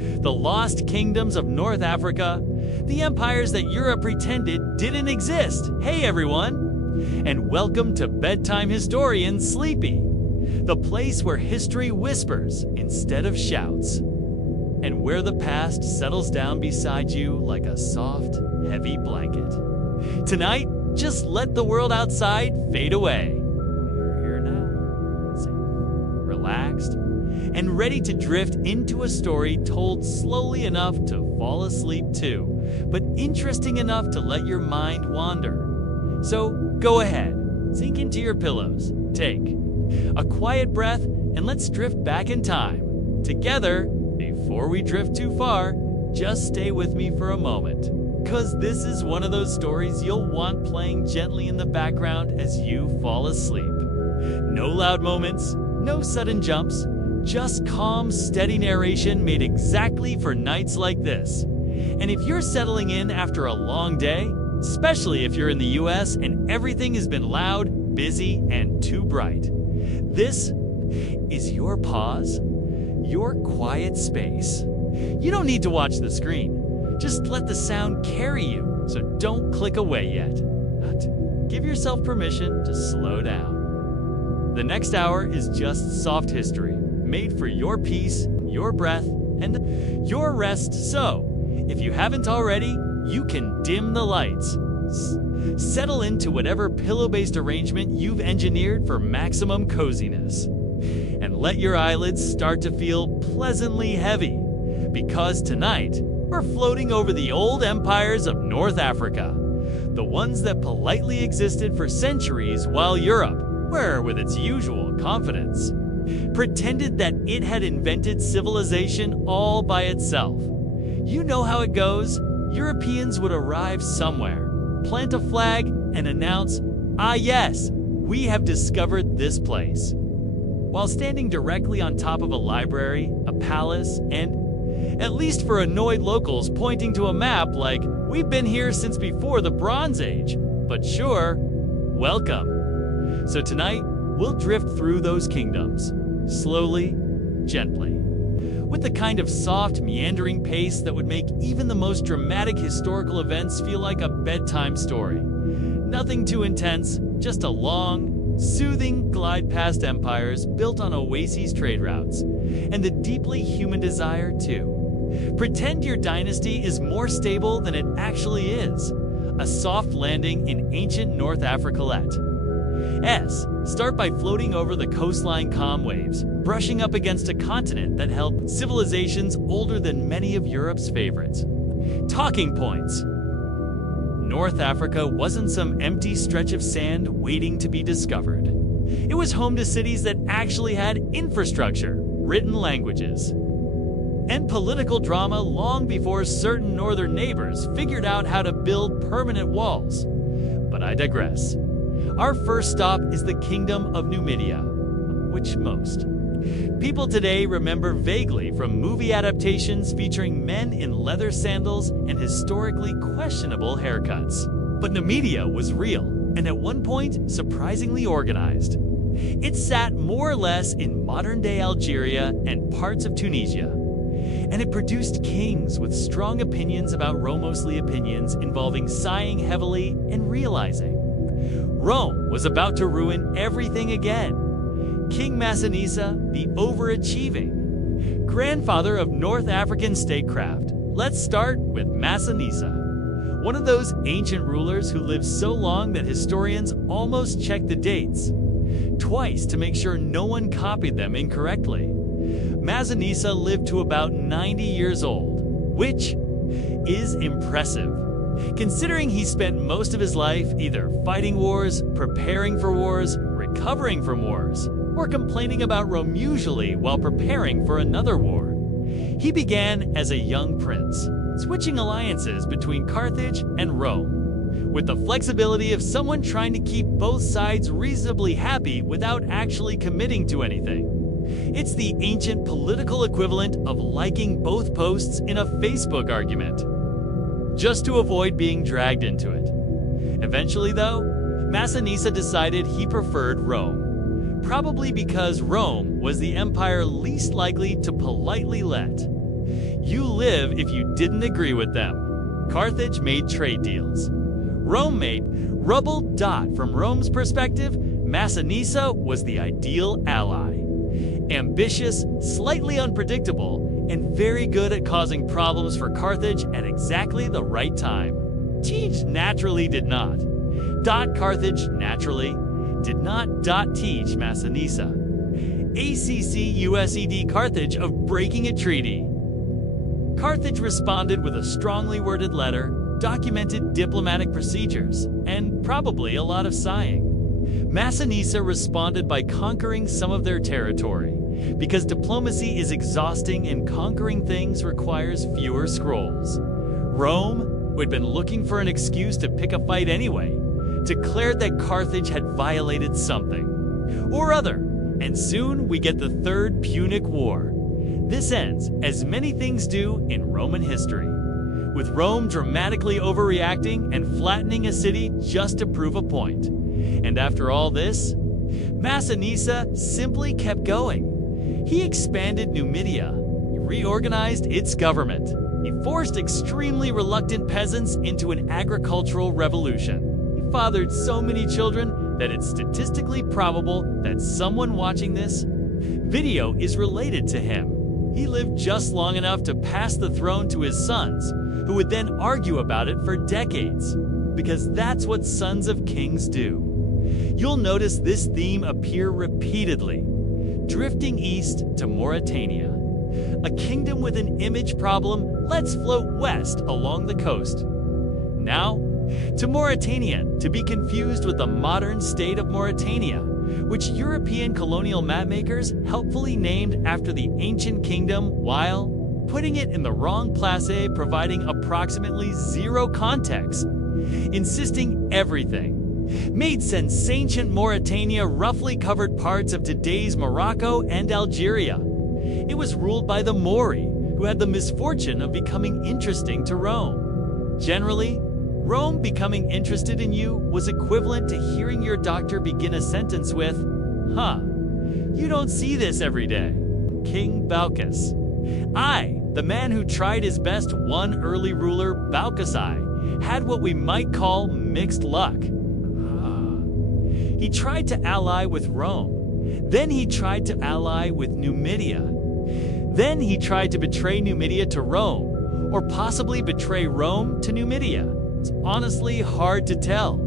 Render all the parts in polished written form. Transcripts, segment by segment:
The lost kingdoms of North Africa, the empires that Europe pretended didn't exist. Hey everyone, and welcome to Bedtime Historian Sleepy, the place where history whispers instead of shouts, and where the past settles down beside you like a soft, heavy blanket. Tonight, just let the world outside fade away. You're here now, safe, relaxed, and ready to drift into a story told slowly enough to fall asleep to, but interesting enough to let your mind wander. So go ahead, sink into your pillows, take a quiet breath, and let's drift back in time. Together, before we drift too far, just stay with me for a moment, 'cause this is one of those stories you'll want playing gently in the background as you fall asleep. No loud moments, no sudden jumps, just calm, steady narration made exactly for nights like this. And if you're settling in after a long day, especially if you're in the US and everything has been loud, busy, and too bright, this is your pause, your quiet space. You don't need to watch the screen. Just let the sound carry you, so don't click away yet. But give yourself permission to slow down. The next hour is just soft history, made for your peace, your breath, and your rest. So, if you haven't already, you can dim the lights. Settle into whatever pillow-based arrangement you've engineered for maximum coziness. And let your eyelids start to feel pleasantly heavy, because tonight, we're floating over the old empires of North Africa, the ones that politely existed for centuries while Europe, where with its usual confidence, pretended that it had invented civilization all by itself. You know how it goes. Europeans would arrive somewhere, plant a flag, and announce, "Ah yes, we have discovered this place." While standing directly on top of a library, a palace, and, at least for annoyed locals, pointing to a map like, "We've been here since before the Bronze Age, but sure, welcome." So tonight, we'll drift through those kingdoms, slowly, gently, with the kind of soft, meandering pace that would make even the most dramatic historical events feel like a bedtime story. Nothing too intense, just a long, soothing glide past empires built on oases trade routes, and the deeply human desire to pretend your dynasty is more stable than it actually is. A soft landing in ancient North Africalet. Start by floating over the coastline calm waves, brushing up against a continent that held civilizations older than many of Europe's favorites. Talking points. North Africa wasn't some empty stretch of sand waiting to be discovered. It was home to cities that actually had infrastructure, written languages, and political drama long before certain northern neighbors figured out how to build permanent walls. But I digress. Our first stop is the Kingdom of Nubia, which most people today remember vaguely from movie adaptations featuring men in leather sandals and historically questionable haircuts. But Nubia was real, and at one point, surprisingly organized. It sat more or less in modern-day Algeria and parts of Tunisia, and it produced kings with strong opinions about Rome-mostly opinions involving sighing heavily and realizing Rome was about to ruin everything again. King Massinissa, the overachieving grandfather of North African statecraft. Let's start with Massinissa, one of those ancient rulers who lived so long that historians almost check the dates twice to make sure no one copied them incorrectly. Massinissa lived to about 90 years old, which is impressive, considering he spent most of his life either fighting wars, preparing for wars, recovering from wars, or complaining about Rome, usually while preparing for another war. He began as a young prince, switching alliances between Carthage and Rome, with the flexibility of someone trying to keep both sides reasonably happy without actually committing to anything. It's the ancient political equivalent of liking both posts in a Facebook argument, just to avoid being dragged into it. Eventually, though, Massinissa decided he preferred Rome, probably because Rome was the empire least likely to politely let you live if you didn't agree with them. Carthage made trade deals. Rome made rubble. From Rome's perspective, Massinissa was the ideal ally. Ambitious, slightly unpredictable, and very good at causing problems for Carthage at exactly the right time. Teach naturally did not. Carthage naturally did not. Teach Massinissa. ACCUSED Carthage of breaking a treaty. Carthage responded with a strongly worded letter, documented diplomatic procedures, and probably a lot of sighing. Massinissa responded by conquering some of their territory, because diplomacy is exhausting and conquering things requires fewer scrolls. Rome, who had been looking for an excuse to pick a fight anyway, declared that Carthage had violated something or other, and soon we get the Third Punic War. This ends, as many things do in Roman history, with Rome dramatically overreacting and flattening a city just to prove a point. And after all this, Massinissa simply kept going. He expanded Nubia, he reorganized its government, he forced extremely reluctant peasants into an agricultural revolution. He fathered so many children that it's statistically probable that someone watching this video is related to him. He lived just long enough to pass the throne to his sons, who would then argue about it for decades, because that's what sons of kings do. You'll notice this theme appear repeatedly. Drifting east to Mauritania. A kingdom with an image problem, let's float west along the coast. Now, to Mauritania, to be confused with the modern state of Mauritania, which European colonial mapmakers helpfully named after the ancient kingdom while putting it in the wrong place, providing approximately zero context, insisting everything made sense. Ancient Mauritania roughly covered parts of today's Morocco and Algeria. It was ruled by the Maori, who had the misfortune of becoming interesting to Rome. Generally, Rome becoming interested in you was equivalent to hearing your doctor begin a sentence with, "Huh, you don't see this every day." King Baucis. The man who tried his best, one early ruler, Baucis had what we might call mixed luck. He tried to ally with Rome. Then he tried to ally with Numidia. Then he tried to betray Numidia to Rome, or possibly betray Rome to Numidia. It's honestly hard to tell.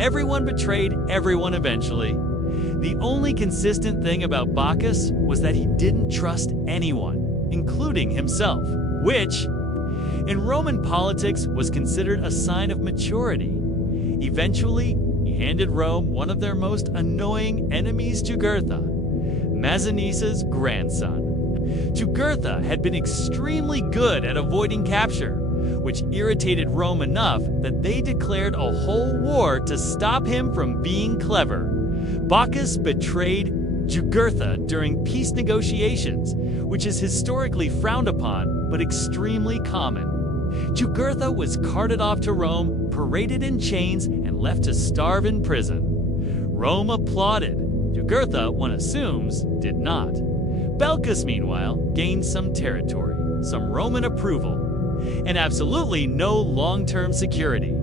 Everyone betrayed everyone eventually. The only consistent thing about Bacchus was that he didn't trust anyone, including himself, which, in Roman politics, was considered a sign of maturity. Eventually, he handed Rome one of their most annoying enemies, Jugurtha, Massinnissa's grandson. Jugurtha had been extremely good at avoiding capture, which irritated Rome enough that they declared a whole war to stop him from being clever. Bacchus betrayed Jugurtha during peace negotiations, which is historically frowned upon but extremely common. Jugurtha was carted off to Rome, paraded in chains, and left to starve in prison. Rome applauded. Jugurtha, one assumes, did not. Baucis, meanwhile, gained some territory, some Roman approval, and absolutely no long-term security.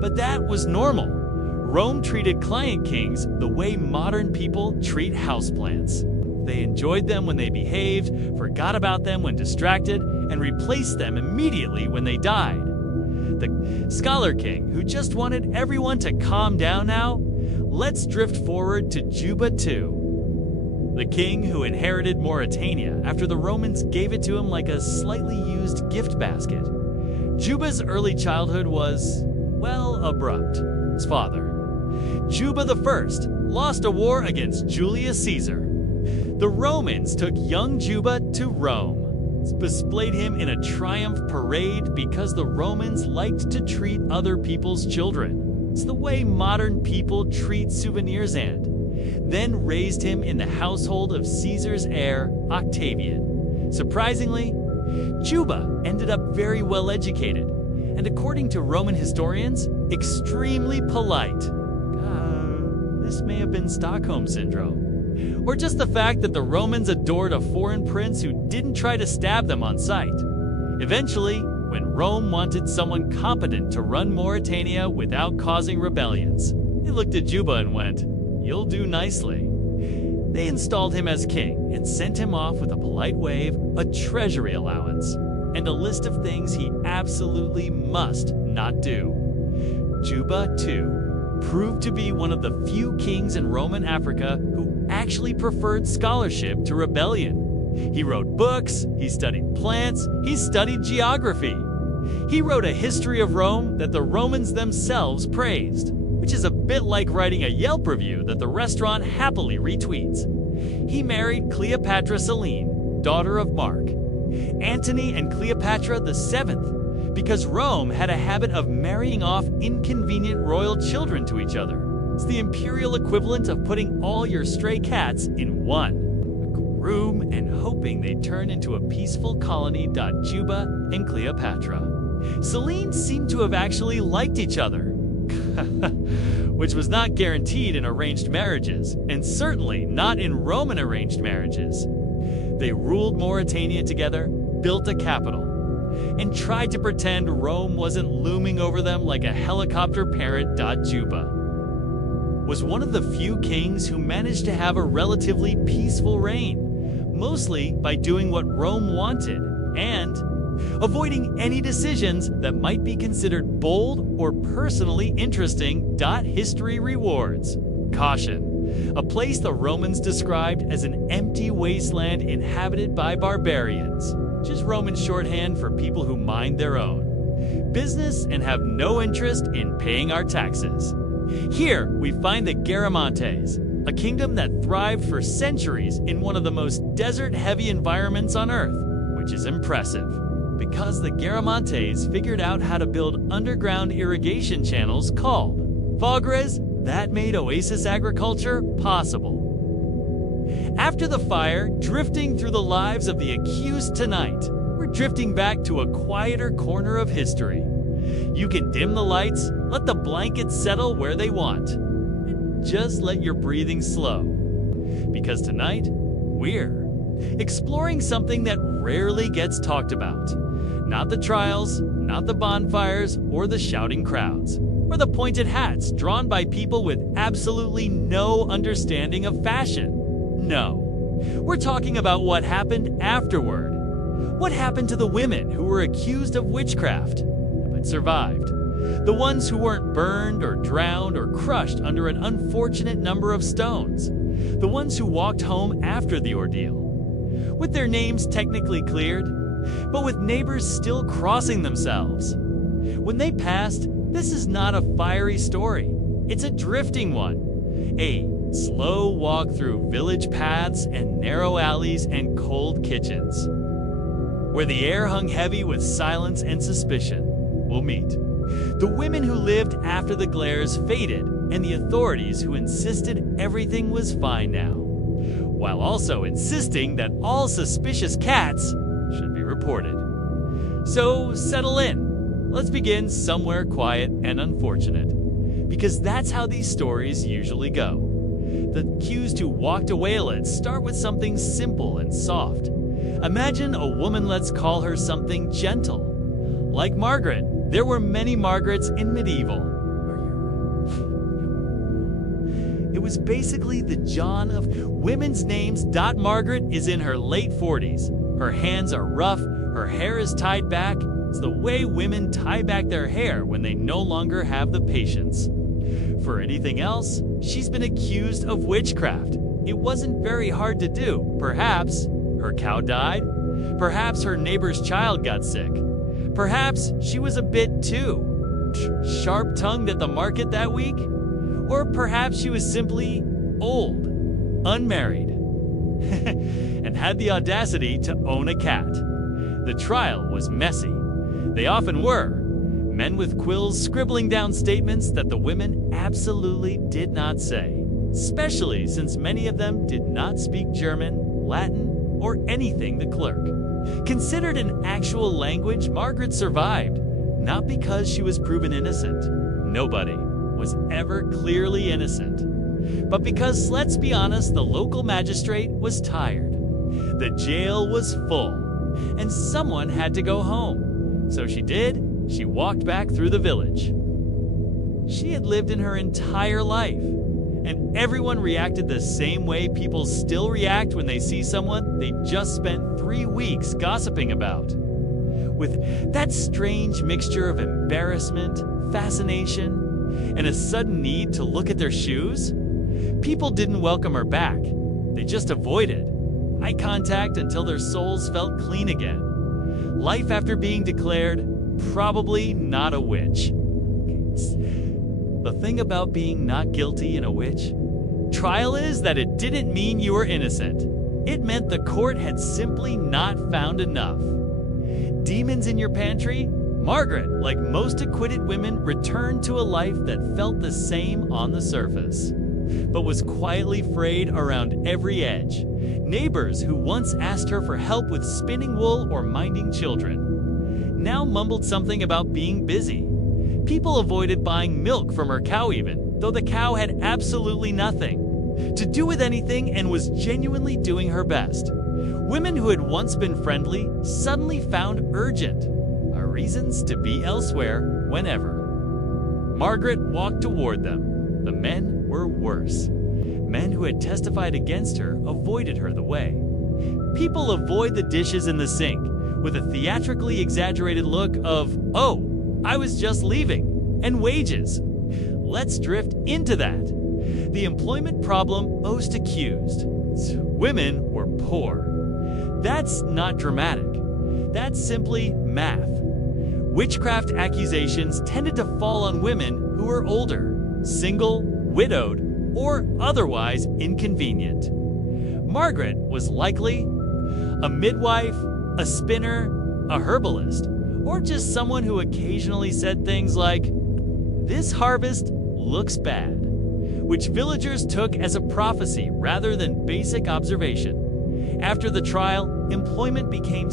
But that was normal. Rome treated client kings the way modern people treat houseplants. They enjoyed them when they behaved, forgot about them when distracted, and replaced them immediately when they died. The scholar king, who just wanted everyone to calm down now, let's drift forward to Juba II. The king who inherited Mauritania after the Romans gave it to him like a slightly used gift basket. Juba's early childhood was, well, abrupt. His father, Juba I, lost a war against Julius Caesar. The Romans took young Juba to Rome, displayed him in a triumph parade because the Romans liked to treat other people's children. It's the way modern people treat souvenirs, and then raised him in the household of Caesar's heir, Octavian. Surprisingly, Juba ended up very well educated, and according to Roman historians, extremely polite. This may have been Stockholm Syndrome, or just the fact that the Romans adored a foreign prince who didn't try to stab them on sight. Eventually, when Rome wanted someone competent to run Mauritania without causing rebellions, they looked at Juba and went, "You'll do nicely." They installed him as king and sent him off with a polite wave, a treasury allowance, and a list of things he absolutely must not do. Juba, too, proved to be one of the few kings in Roman Africa who actually preferred scholarship to rebellion. He wrote books, he studied plants, he studied geography. He wrote a history of Rome that the Romans themselves praised, which is a bit like writing a Yelp review that the restaurant happily retweets. He married Cleopatra Selene, daughter of Mark, Antony and Cleopatra the Seventh, because Rome had a habit of marrying off inconvenient royal children to each other. It's the imperial equivalent of putting all your stray cats in one room and hoping they turn into a peaceful colony. Juba and Cleopatra. Selene seemed to have actually liked each other, which was not guaranteed in arranged marriages, and certainly not in Roman arranged marriages. They ruled Mauritania together, built a capital, and tried to pretend Rome wasn't looming over them like a helicopter parrot. Juba was one of the few kings who managed to have a relatively peaceful reign, mostly by doing what Rome wanted and avoiding any decisions that might be considered bold or personally interesting. History rewards. Caution: a place the Romans described as an empty wasteland inhabited by barbarians, which is Roman shorthand for people who mind their own business and have no interest in paying our taxes. Here we find the Garamantes, a kingdom that thrived for centuries in one of the most desert-heavy environments on Earth, which is impressive, because the Garamantes figured out how to build underground irrigation channels called fogres that made oasis agriculture possible. After the fire, drifting through the lives of the accused tonight, we're drifting back to a quieter corner of history. You can dim the lights, let the blankets settle where they want, and just let your breathing slow. Because tonight, we're exploring something that rarely gets talked about. Not the trials, not the bonfires, or the shouting crowds, or the pointed hats drawn by people with absolutely no understanding of fashion. No. We're talking about what happened afterward. What happened to the women who were accused of witchcraft but survived? The ones who weren't burned or drowned or crushed under an unfortunate number of stones? The ones who walked home after the ordeal, with their names technically cleared, but with neighbors still crossing themselves? When they passed, this is not a fiery story. It's a drifting one. A slow walk through village paths and narrow alleys and cold kitchens, where the air hung heavy with silence and suspicion. We'll meet the women who lived after the glares faded and the authorities who insisted everything was fine now, while also insisting that all suspicious cats should be reported. So settle in. Let's begin somewhere quiet and unfortunate, because that's how these stories usually go. The accused who walked away, let's start with something simple and soft. Imagine a woman, let's call her something gentle. Like Margaret. There were many Margarets in medieval. It was basically the John of women's names. Margaret is in her late 40s. Her hands are rough, her hair is tied back. It's the way women tie back their hair when they no longer have the patience for anything else. She's been accused of witchcraft. It wasn't very hard to do. Perhaps her cow died. Perhaps her neighbor's child got sick. Perhaps she was a bit too sharp-tongued at the market that week. Or perhaps she was simply old, unmarried, and had the audacity to own a cat. The trial was messy. They often were. Men with quills scribbling down statements that the women absolutely did not say, especially since many of them did not speak German, Latin, or anything the clerk considered an actual language. Margaret survived, not because she was proven innocent. Nobody was ever clearly innocent, but because, let's be honest, the local magistrate was tired. The jail was full. and someone had to go home. So she did. She walked back through the village. She had lived in her entire life, and everyone reacted the same way people still react when they see someone they just spent 3 weeks gossiping about. With that strange mixture of embarrassment, fascination, and a sudden need to look at their shoes, people didn't welcome her back. They just avoided eye contact until their souls felt clean again. Life after being declared probably not a witch. The thing about being not guilty and a witch trial is that it didn't mean you were innocent. It meant the court had simply not found enough. Demons in your pantry? Margaret, like most acquitted women, returned to a life that felt the same on the surface, but was quietly frayed around every edge. Neighbors who once asked her for help with spinning wool or minding children now mumbled something about being busy. People avoided buying milk from her cow even, though the cow had absolutely nothing to do with anything and was genuinely doing her best. Women who had once been friendly suddenly found urgent reasons to be elsewhere whenever. Margaret walked toward them. The men were worse. Men who had testified against her avoided her the way. People avoid the dishes in the sink with a theatrically exaggerated look of, "Oh, I was just leaving," and wages. Let's drift into that. The employment problem most accused. Women were poor. That's not dramatic. That's simply math. Witchcraft accusations tended to fall on women who were older, single, widowed, or otherwise inconvenient. Margaret was likely a midwife, a spinner, a herbalist, or just someone who occasionally said things like, "This harvest looks bad," which villagers took as a prophecy rather than basic observation. After the trial, employment became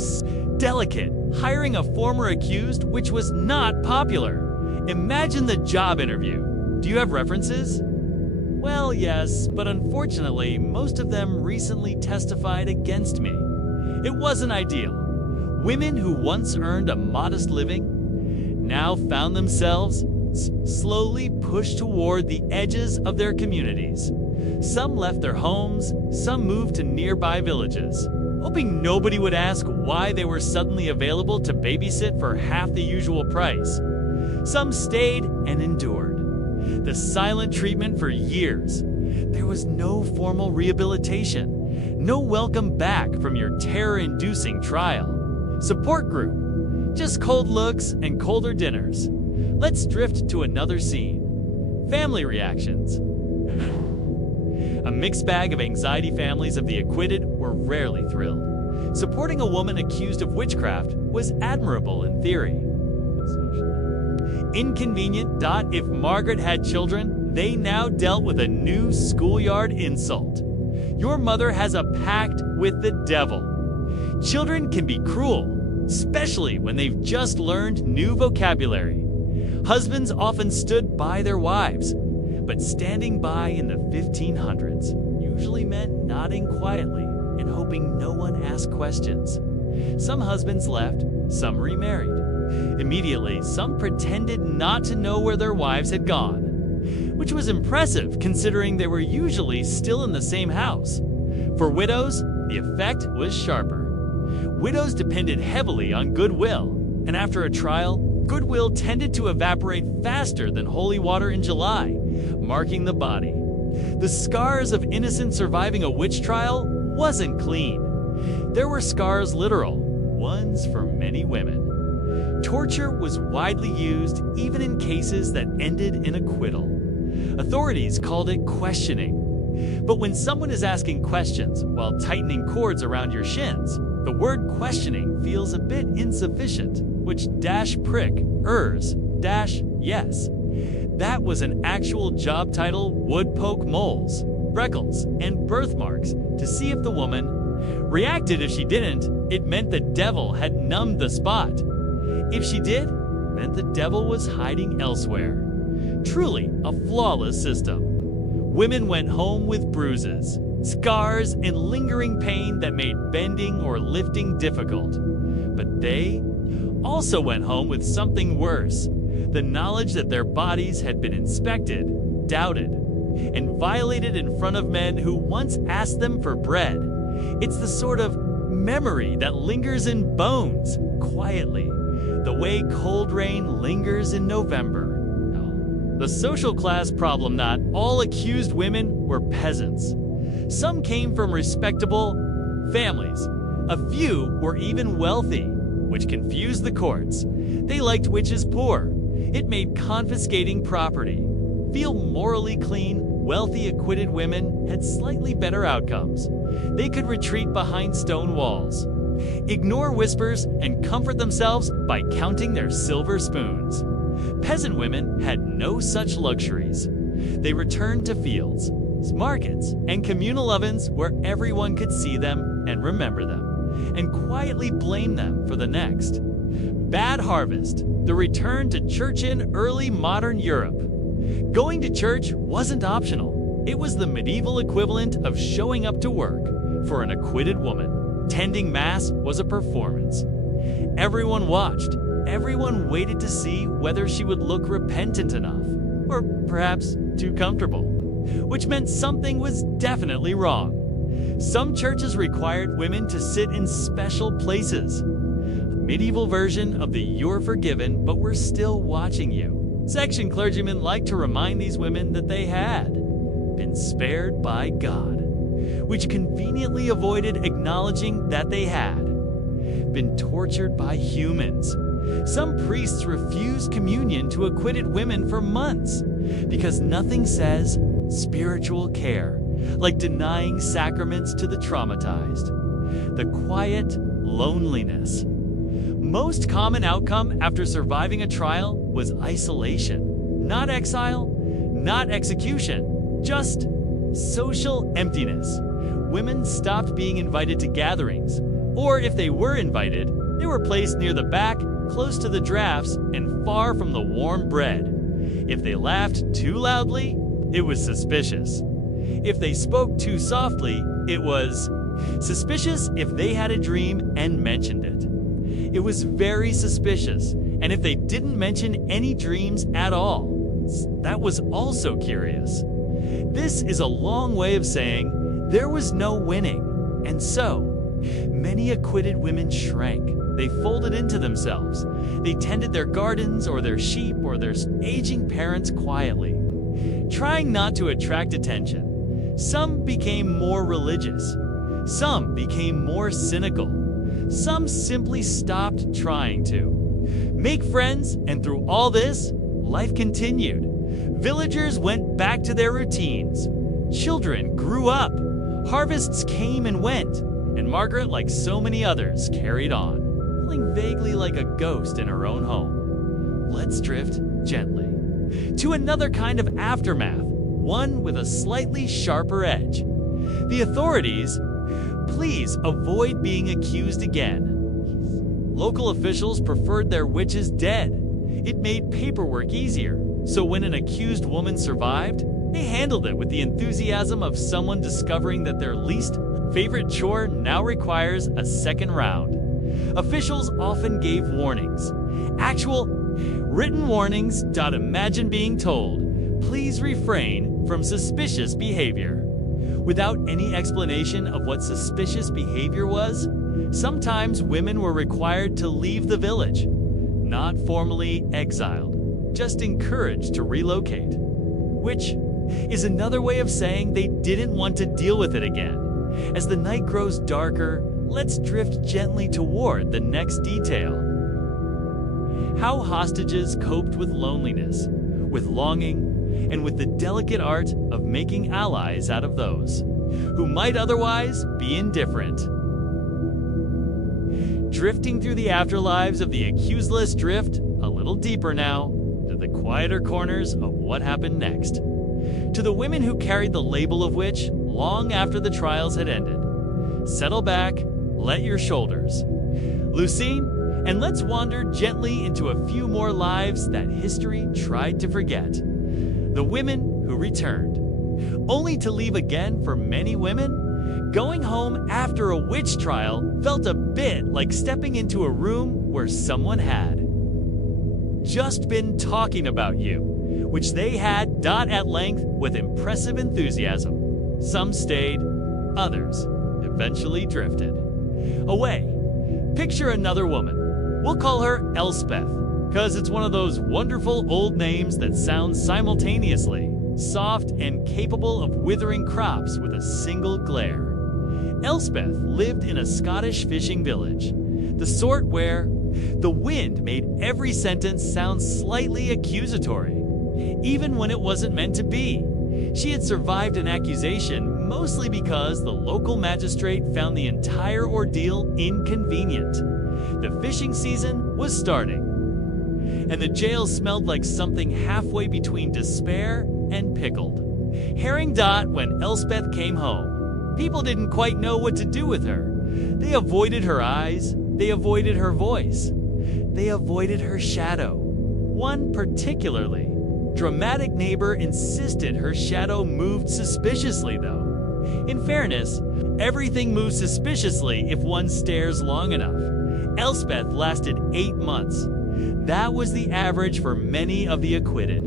delicate, hiring a former accused, which was not popular. Imagine the job interview. Do you have references? Well, yes, but unfortunately, most of them recently testified against me. It wasn't ideal. Women who once earned a modest living now found themselves slowly pushed toward the edges of their communities. Some left their homes, some moved to nearby villages, hoping nobody would ask why they were suddenly available to babysit for half the usual price. Some stayed and endured the silent treatment for years. There was no formal rehabilitation, no welcome back from your terror-inducing trial. Support group, just cold looks and colder dinners. Let's drift to another scene. Family reactions. A mixed bag of anxiety. Families of the acquitted were rarely thrilled. Supporting a woman accused of witchcraft was admirable in theory. Inconvenient. If Margaret had children, they now dealt with a new schoolyard insult. Your mother has a pact with the devil. Children can be cruel, especially when they've just learned new vocabulary. Husbands often stood by their wives, but standing by in the 1500s usually meant nodding quietly and hoping no one asked questions. Some husbands left, some remarried. Immediately, some pretended not to know where their wives had gone, which was impressive considering they were usually still in the same house. For widows, the effect was sharper. Widows depended heavily on goodwill, and after a trial, goodwill tended to evaporate faster than holy water in July, marking the body. The scars of innocent surviving a witch trial wasn't clean. There were scars literal, ones for many women. Torture was widely used even in cases that ended in acquittal. Authorities called it questioning. But when someone is asking questions while tightening cords around your shins, the word questioning feels a bit insufficient, which prick, yes. That was an actual job title would poke moles, freckles, and birthmarks to see if the woman reacted. If she didn't, it meant the devil had numbed the spot. If she did, it meant the devil was hiding elsewhere. Truly a flawless system. Women went home with bruises. scars, and lingering pain that made bending or lifting difficult. But they also went home with something worse: the knowledge that their bodies had been inspected, doubted, and violated in front of men who once asked them for bread. It's the sort of memory that lingers in bones, quietly, the way cold rain lingers in November. The social class problem: not all accused women were peasants. Some came from respectable families. A few were even wealthy, which confused the courts. They liked witches poor. It made confiscating property. Feel morally clean, wealthy acquitted women had slightly better outcomes. They could retreat behind stone walls, ignore whispers, and comfort themselves by counting their silver spoons. Peasant women had no such luxuries. They returned to fields, markets, and communal ovens where everyone could see them and remember them, and quietly blame them for the next bad harvest. The return to church in early modern Europe. Going to church wasn't optional. It was the medieval equivalent of showing up to work. For an acquitted woman, tending mass was a performance. Everyone watched. Everyone waited to see whether she would look repentant enough, or perhaps too comfortable, which meant something was definitely wrong. Some churches required women to sit in special places. A medieval version of the "you're forgiven, but we're still watching you." Section clergymen liked to remind these women that they had been spared by God, which conveniently avoided acknowledging that they had been tortured by humans. Some priests refused communion to acquitted women for months because nothing says spiritual care like denying sacraments to the traumatized. The quiet loneliness. Most common outcome after surviving a trial was isolation. Not exile, not execution, just social emptiness. Women stopped being invited to gatherings, or if they were invited, they were placed near the back, close to the drafts, and far from the warm bread. If they laughed too loudly, it was suspicious. If they spoke too softly, it was suspicious. If they had a dream and mentioned it, it was very suspicious. And if they didn't mention any dreams at all, that was also curious. This is a long way of saying there was no winning. And so, many acquitted women shrank. They folded into themselves. They tended their gardens or their sheep or their aging parents quietly, trying not to attract attention. Some became more religious. Some became more cynical. Some simply stopped trying to make friends, and through all this, life continued. Villagers went back to their routines. Children grew up. Harvests came and went. And Margaret, like so many others, carried on, feeling vaguely like a ghost in her own home. Let's drift gently to another kind of aftermath, one with a slightly sharper edge. The authorities, please avoid being accused again. Local officials preferred their witches dead. It made paperwork easier, so when an accused woman survived, they handled it with the enthusiasm of someone discovering that their least favorite chore now requires a second round. Officials often gave warnings. Actual written warnings. Imagine being told, please refrain from suspicious behavior. Without any explanation of what suspicious behavior was, sometimes women were required to leave the village. Not formally exiled, just encouraged to relocate. Which is another way of saying they didn't want to deal with it again. As the night grows darker, let's drift gently toward the next detail. How hostages coped with loneliness, with longing, and with the delicate art of making allies out of those who might otherwise be indifferent. Drifting through the afterlives of the accused list, drift a little deeper now to the quieter corners of what happened next. To the women who carried the label of witch long after the trials had ended. Settle back, let your shoulders loosen, and let's wander gently into a few more lives that history tried to forget. The women who returned. only to leave again for many women? Going home after a witch trial felt a bit like stepping into a room where someone had just been talking about you, which they had at length with impressive enthusiasm. Some stayed, others eventually drifted away. Picture another woman. We'll call her Elspeth, because it's one of those wonderful old names that sounds simultaneously soft and capable of withering crops with a single glare. Elspeth lived in a Scottish fishing village, the sort where the wind made every sentence sound slightly accusatory, even when it wasn't meant to be. She had survived an accusation mostly because the local magistrate found the entire ordeal inconvenient. The fishing season was starting, and the jail smelled like something halfway between despair and pickled. Herring when Elspeth came home, people didn't quite know what to do with her. They avoided her eyes, they avoided her voice, they avoided her shadow. One particularly dramatic neighbor insisted her shadow moved suspiciously, though. In fairness, everything moves suspiciously if one stares long enough. Elspeth lasted 8 months. That was the average for many of the acquitted.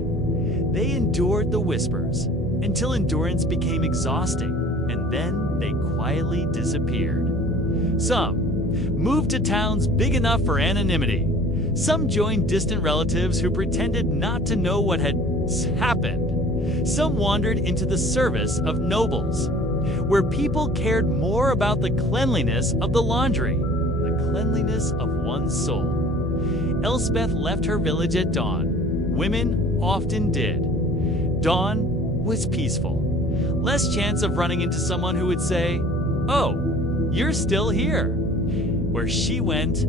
They endured the whispers until endurance became exhausting, and then they quietly disappeared. Some moved to towns big enough for anonymity. Some joined distant relatives who pretended not to know what had happened. Some wandered into the service of nobles, where people cared more about the cleanliness of the laundry, the cleanliness of one's soul. Elspeth left her village at dawn. Women often did. Dawn was peaceful. Less chance of running into someone who would say, "Oh, you're still here." Where she went,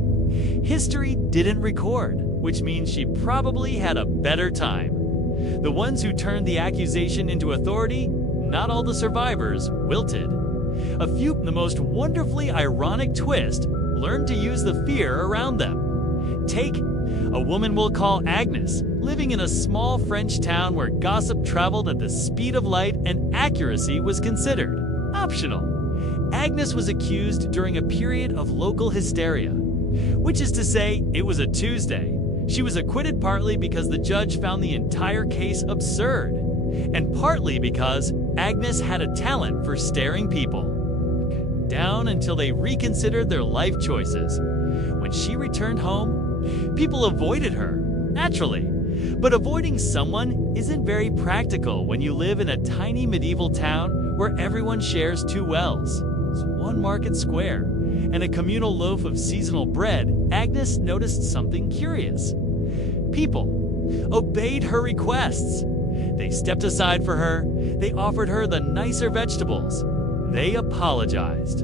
history didn't record, which means she probably had a better time. The ones who turned the accusation into authority, not all the survivors, wilted. A few, the most wonderfully ironic twist, learned to use the fear around them. Take a woman we'll call Agnes, living in a small French town where gossip traveled at the speed of light and accuracy was considered optional. Agnes was accused during a period of local hysteria, which is to say, it was a Tuesday. She was acquitted partly because the judge found the entire case absurd, and partly because Agnes had a talent for staring people down until they reconsidered their life choices. When she returned home, people avoided her, naturally. But avoiding someone isn't very practical when you live in a tiny medieval town where everyone shares 2 wells, one market square, and a communal loaf of seasonal bread. Agnes noticed something curious. People obeyed her requests. They stepped aside for her. They offered her the nicer vegetables. They apologized.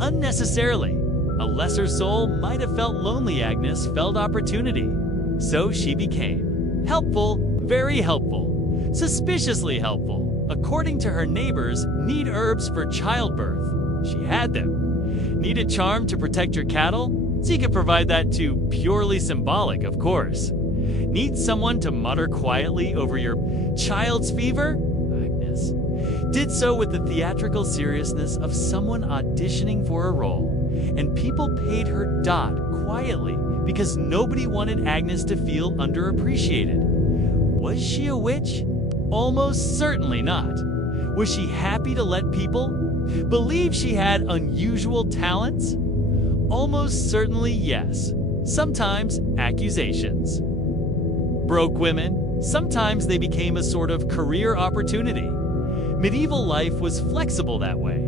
Unnecessarily. A lesser soul might have felt lonely. Agnes felt opportunity. So she became helpful, very helpful, suspiciously helpful. According to her neighbors, need herbs for childbirth. She had them. Need a charm to protect your cattle? She could provide that too, purely symbolic, of course. Need someone to mutter quietly over your child's fever? Agnes did so with the theatrical seriousness of someone auditioning for a role. And people paid her quietly because nobody wanted Agnes to feel underappreciated. Was she a witch? Almost certainly not. Was she happy to let people believe she had unusual talents? Almost certainly yes. Sometimes accusations. Broke women, sometimes they became a sort of career opportunity. Medieval life was flexible that way.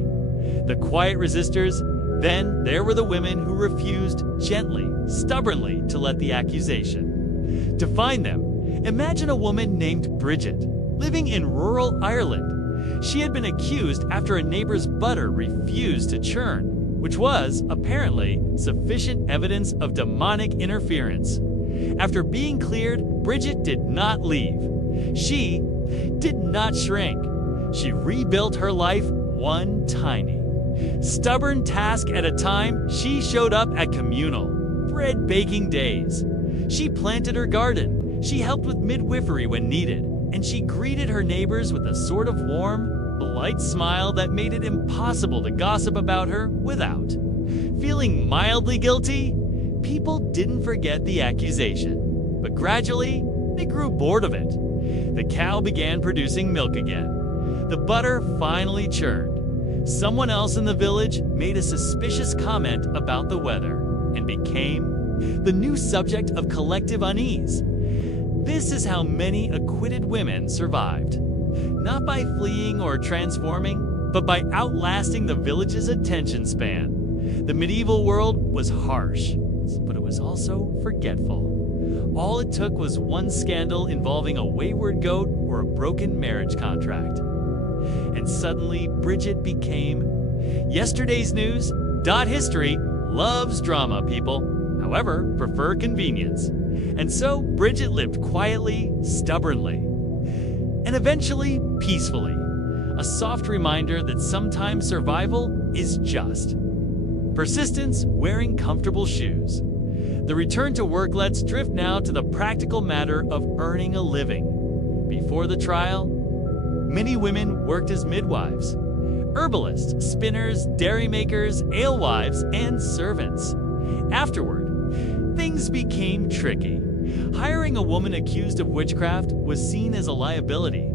The quiet resistors, then there were the women who refused gently, stubbornly to let the accusation. To find them, imagine a woman named Bridget, living in rural Ireland. She had been accused after a neighbor's butter refused to churn, which was, apparently, sufficient evidence of demonic interference. After being cleared, Bridget did not leave. She did not shrink. She rebuilt her life one tiny, stubborn task at a time. She showed up at communal, bread baking days. She planted her garden. She helped with midwifery when needed. and she greeted her neighbors with a sort of warm, polite smile that made it impossible to gossip about her without. Feeling mildly guilty, people didn't forget the accusation, but gradually, they grew bored of it. The cow began producing milk again. The butter finally churned. Someone else in the village made a suspicious comment about the weather and became the new subject of collective unease. This is how many acquitted women survived. Not by fleeing or transforming, but by outlasting the village's attention span. The medieval world was harsh, but it was also forgetful. All it took was one scandal involving a wayward goat or a broken marriage contract. And suddenly, Bridget became yesterday's news. History loves drama, people. However, prefer convenience. And so, Bridget lived quietly, stubbornly, and eventually peacefully. A soft reminder that sometimes survival is just persistence wearing comfortable shoes. The return to work let's drift now to the practical matter of earning a living. Before the trial, many women worked as midwives, herbalists, spinners, dairy makers, alewives, and servants. Afterward, things became tricky. Hiring a woman accused of witchcraft was seen as a liability.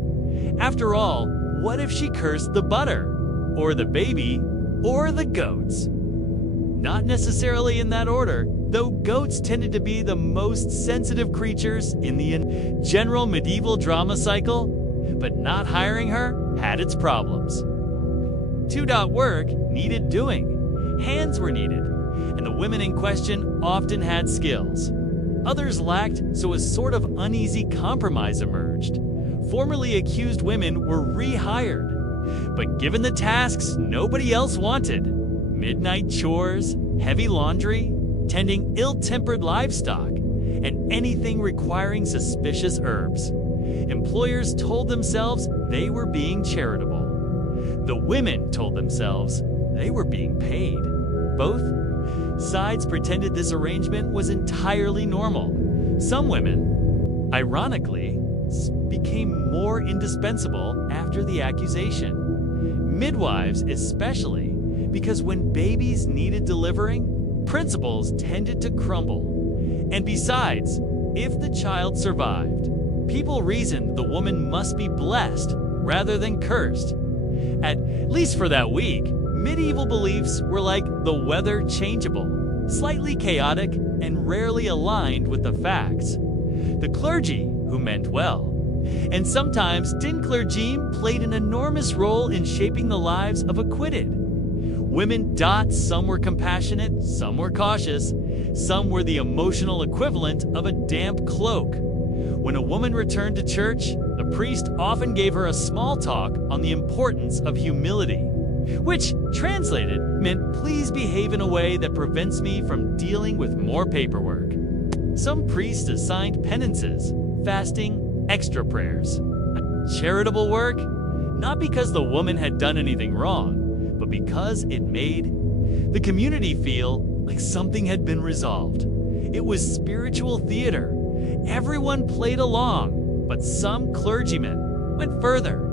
After all, what if she cursed the butter, or the baby, or the goats? Not necessarily in that order, though goats tended to be the most sensitive creatures in the general medieval drama cycle, but not hiring her had its problems. Work needed doing. Hands were needed, and the women in question often had skills. Others lacked, so a sort of uneasy compromise emerged. Formerly accused women were rehired, but given the tasks nobody else wanted, midnight chores, heavy laundry, tending ill-tempered livestock, and anything requiring suspicious herbs, employers told themselves they were being charitable. The women told themselves they were being paid. Both sides pretended this arrangement was entirely normal. Some women, ironically, became more indispensable after the accusation. Midwives especially, because when babies needed delivering, principles tended to crumble. And besides, if the child survived, people reasoned the woman must be blessed rather than cursed. At least for that week, medieval beliefs were like the weather changeable, slightly chaotic, and rarely aligned with the facts. The clergy, who meant well, and sometimes tin clergy, played an enormous role in shaping the lives of acquitted. Women, some were compassionate, some were cautious, some were the emotional equivalent of a damp cloak. When a woman returned to church, the priest often gave her a small talk on the importance of humility, which, translated, meant please behave in a way that prevents me from dealing with more paperwork. Some priests assigned penances, fasting, extra prayers. A charitable work, not because the woman had done anything wrong, but because it made the community feel like something had been resolved. It was spiritual theater. Everyone played along, but some clergymen went further.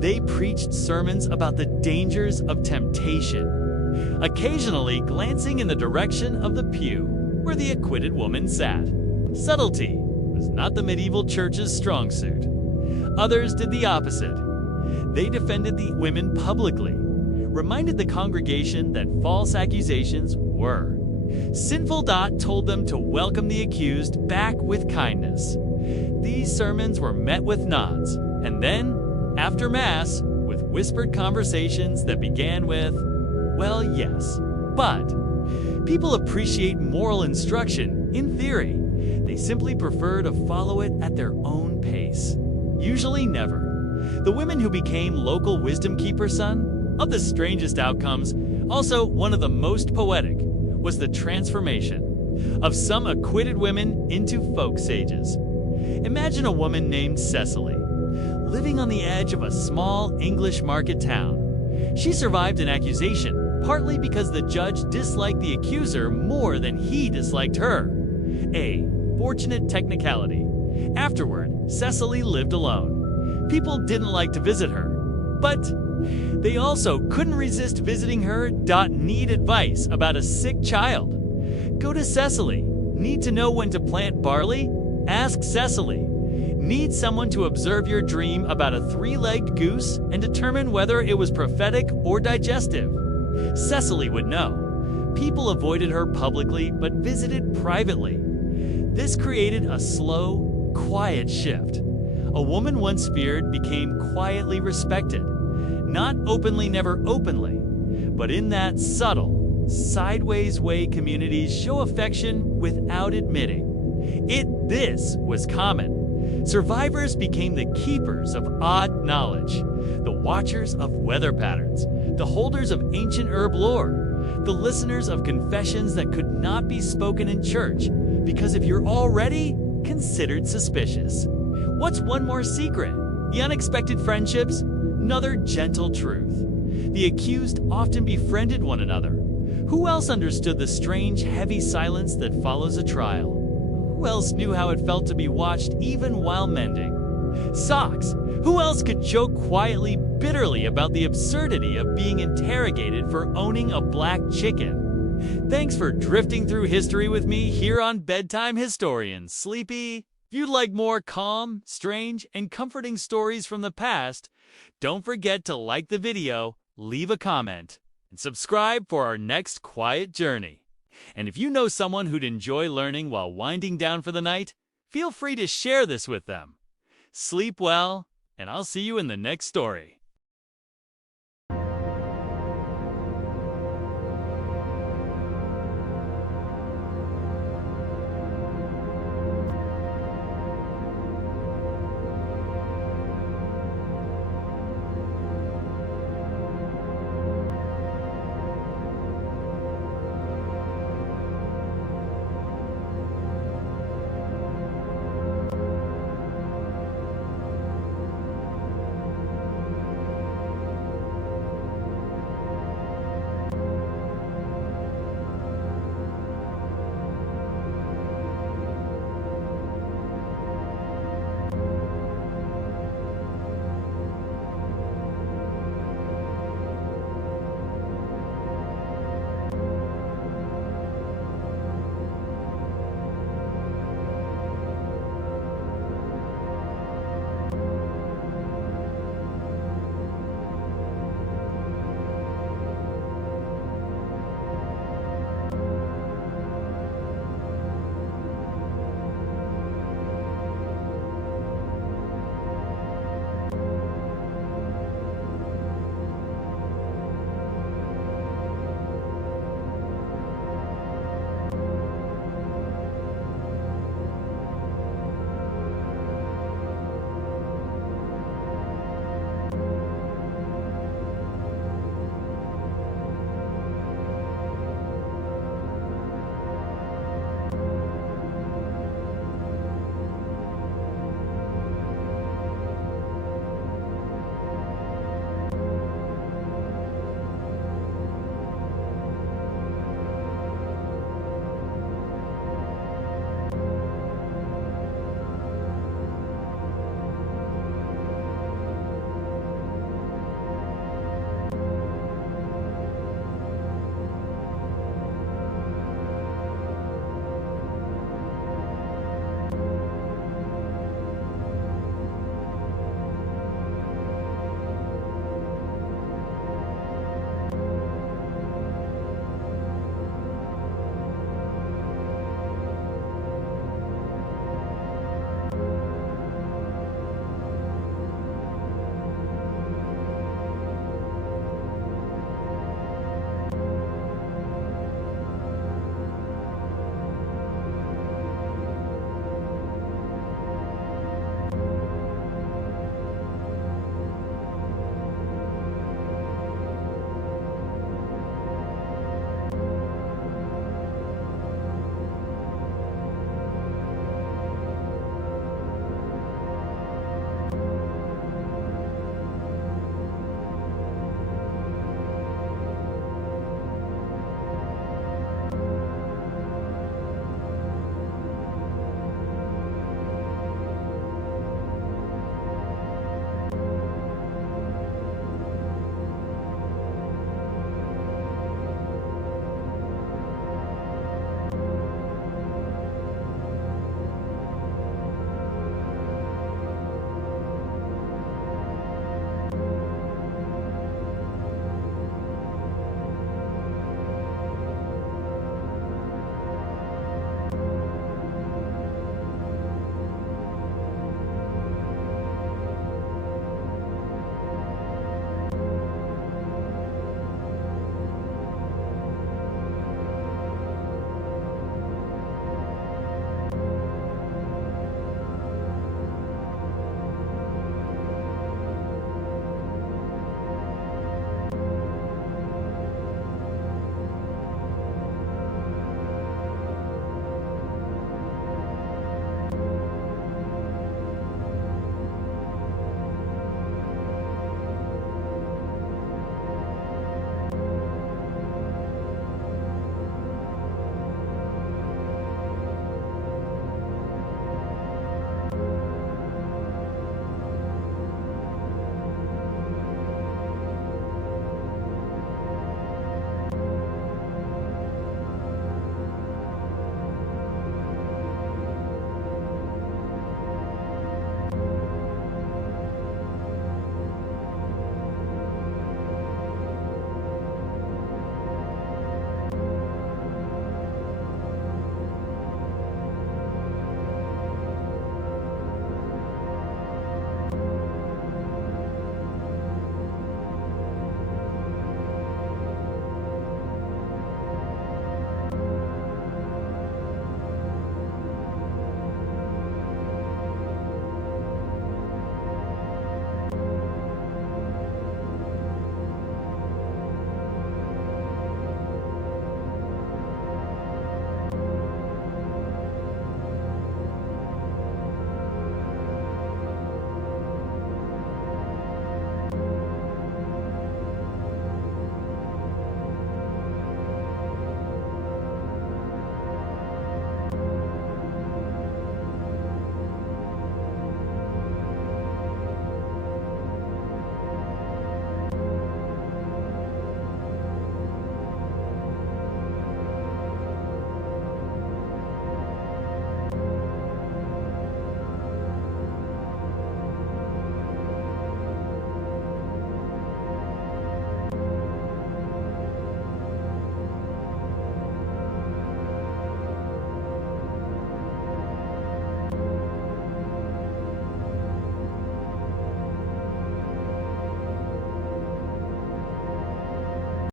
They preached sermons about the dangers of temptation, occasionally glancing in the direction of the pew where the acquitted woman sat. Subtlety was not the medieval church's strong suit. Others did the opposite. They defended the women publicly, reminded the congregation that false accusations were sinful. Told them to welcome the accused back with kindness. These sermons were met with nods, and then, after Mass, with whispered conversations that began with, well, yes, but. People appreciate moral instruction, in theory. They simply prefer to follow it at their own pace. Usually never. The women who became local wisdom keeper son, of the strangest outcomes, also one of the most poetic, was the transformation of some acquitted women into folk sages. Imagine a woman named Cecily, living on the edge of a small English market town. She survived an accusation, partly because the judge disliked the accuser more than he disliked her. A fortunate technicality. Afterward, Cecily lived alone. People didn't like to visit her. But they also couldn't resist visiting her. Need advice about a sick child. Go to Cecily. Need to know when to plant barley? Ask Cecily. Need someone to observe your dream about a three-legged goose and determine whether it was prophetic or digestive? Cecily would know. People avoided her publicly but visited privately. This created a slow, quiet shift. A woman once feared became quietly respected. Not openly, never openly, but in that subtle, sideways way communities show affection without admitting it. This was common. Survivors became the keepers of odd knowledge, the watchers of weather patterns, the holders of ancient herb lore, the listeners of confessions that could not be spoken in church, because if you're already considered suspicious. What's one more secret? The unexpected friendships? Another gentle truth. The accused often befriended one another. Who else understood the strange, heavy silence that follows a trial? Who else knew how it felt to be watched even while mending socks? Who else could joke quietly, bitterly about the absurdity of being interrogated for owning a black chicken? Thanks for drifting through history with me here on Bedtime Historian Sleepy. If you'd like more calm, strange, and comforting stories from the past, don't forget to like the video, leave a comment, and subscribe for our next quiet journey. And if you know someone who'd enjoy learning while winding down for the night, feel free to share this with them. Sleep well, and I'll see you in the next story.